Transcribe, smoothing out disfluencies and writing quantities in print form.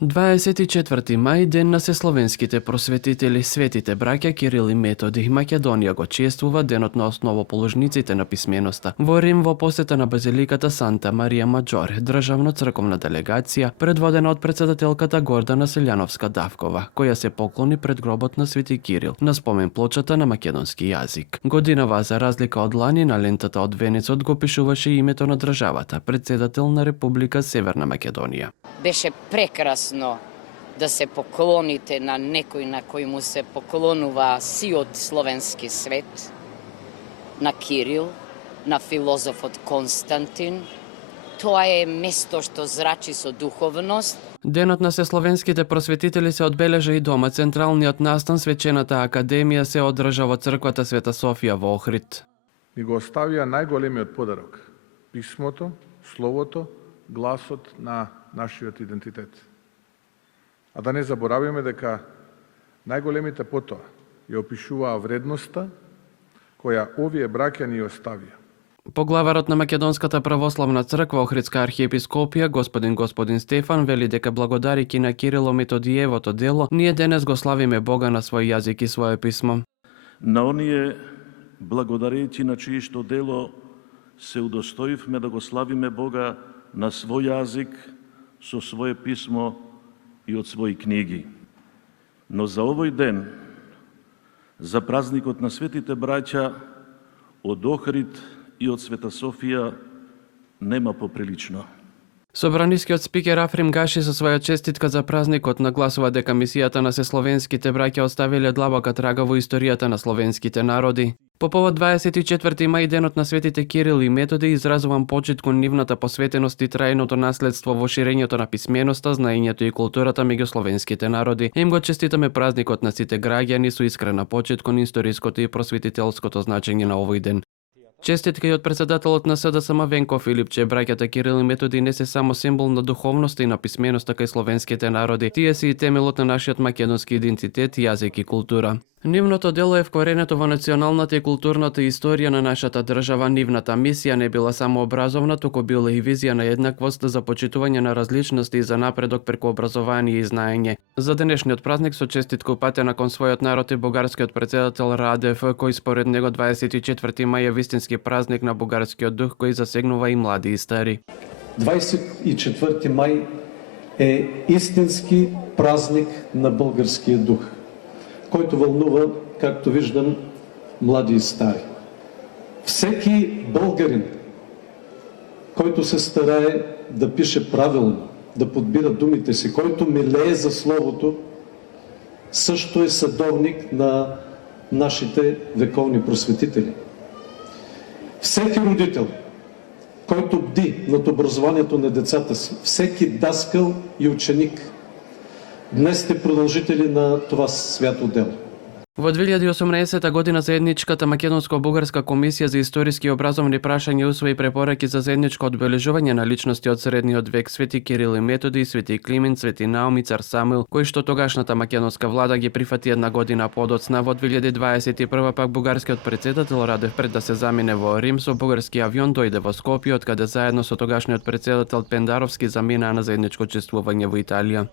24 мај, ден на сесловенските просветители, светите браќа Кирил и Методи. Македонија го чествува денот на основоположниците на писменоста. Во Рим, во посета на базиликата Санта Марија Маџоре, државно црковна делегација, предводена од председателката Гордана Селјановска-Давкова, која се поклони пред гробот на Свети Кирил, на спомен плочата на македонски јазик. Годинава, за разлика од лани, на лентата од венецот го пишуваше името на државата, председател на Република Северна Македонија. Беше прекрасно да се поклоните на некој на кој му се поклонува сиот словенски свет, на Кирил, на филозофот Константин. Тоа е место што зрачи со духовност. Денот на сесловенските просветители се одбележа и дома. Централниот настан Свечената академија се одржа во црквата Света Софија во Охрид. Ни го оставија најголемиот подарок – писмото, словото, гласот на нашиот идентитет. А да не заборавиме дека најголемите потоа ја опишуваа вредноста која овие браќа ни оставија. Поглаварот на Македонската православна црква Охридска архиепископија господин Стефан вели дека благодарики на Кирило Методиевото дело, ние денес го славиме Бога на свој јазик и свое писмо. На оние благодарејќи на чиишто дело се удостоивме да го славиме Бога на свој јазик, со свое писмо и од своји книги. Но за овој ден, за празникот на светите браќа, од Охрид и од Света Софија, нема поприлично. Собранискиот спикер Африм Гаши со своја честитка за празникот нагласува дека мисијата на сесловенските браќа оставиле длабока трага во историјата на словенските народи. По повод 24 мај, денот на светите Кирил и Методи, изразувам почит кон нивната посветеност и трајното наследство во ширењето на писменоста, знаењето и културата меѓу словенските народи. Им го честитаме празникот на сите граѓани со искрена почит кон историското и просветителското значење на овој ден. Честитка и од председателот на СДСМ Венко Филипче. Браќата Кирил и Методи не се само символ на духовноста и на писменоста кај словенските народи, тие се и темелот на нашиот македонски идентитет, јазик и култура. Нивното дело е вкоренето во националната и културната историја на нашата држава. Нивната мисија не била само образовна, туку била и визија на еднаквост, за почитување на различности и за напредок преку образование и знаење. За денешниот празник со честитка упатена кон својот народ и бугарскиот председател Радев, кој според него 24 мај е вистински празник на бугарскиот дух, кој засегнува и млади и стари. 24 мај е истински празник на българскиот дух, којто вълнува, както виждам, млади и стари. Всеки българин, който се старае да пише правилно, да подбира думите си, който милее за словото, също е съдовник на нашите вековни просветители. Всеки родител, който бди над образованието на децата си, всеки даскал и ученик, днес сте продължители на това свято дело. Во 2018 година заедничката Македонско-бугарска комисија за историски и образовни прашања усвои препораки за заедничко одбележување на личности од средниот век, Свети Кирил и Методи, Свети Климент, Свети Наум и Цар Самуил, кои што тогашната македонска влада ги прифати една година подоцна. Во 2021 пак бугарскиот председател Радев, пред да се замине во Рим, со бугарски авион дојде во Скопје, од каде заедно со тогашниот председател Пендаровски заминаа на заедничко чествување во Италија.